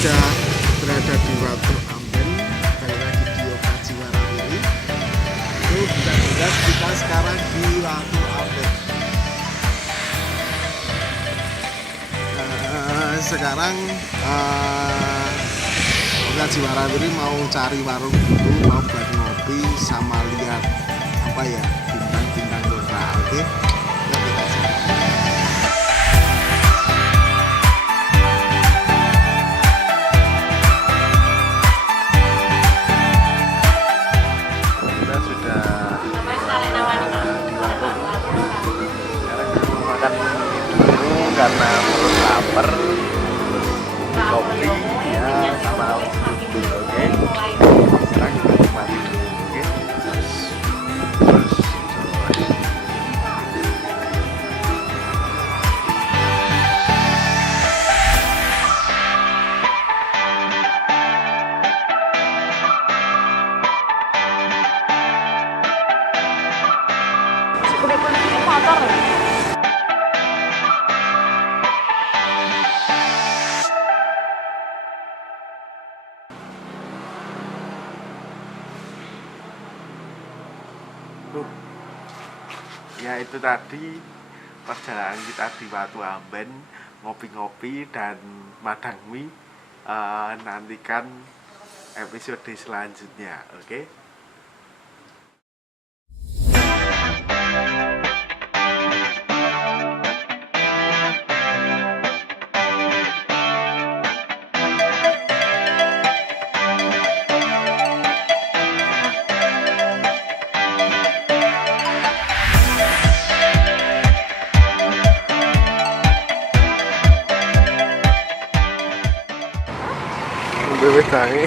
sudah berada di Watu Amben, kembali lagi di Yoga Jiwarawiri. Itu bisa dilihat kita sekarang di Watu Amben. Sekarang Yoga Jiwarawiri mau cari warung dulu, mau buat ngopi sama lihat apa ya, bintang-bintang lokal. Oke, ya kita siap. Kita sudah di warung. Sekarang kita mau makan dulu karena perut lapar, kopi ya sama duduk. Oke, sekarang kita nikmati dulu. Oke, terus ya itu tadi perjalanan kita di Watu Amben, ngopi-ngopi dan madang mie. Nantikan episode selanjutnya, oke? Bebek tangi.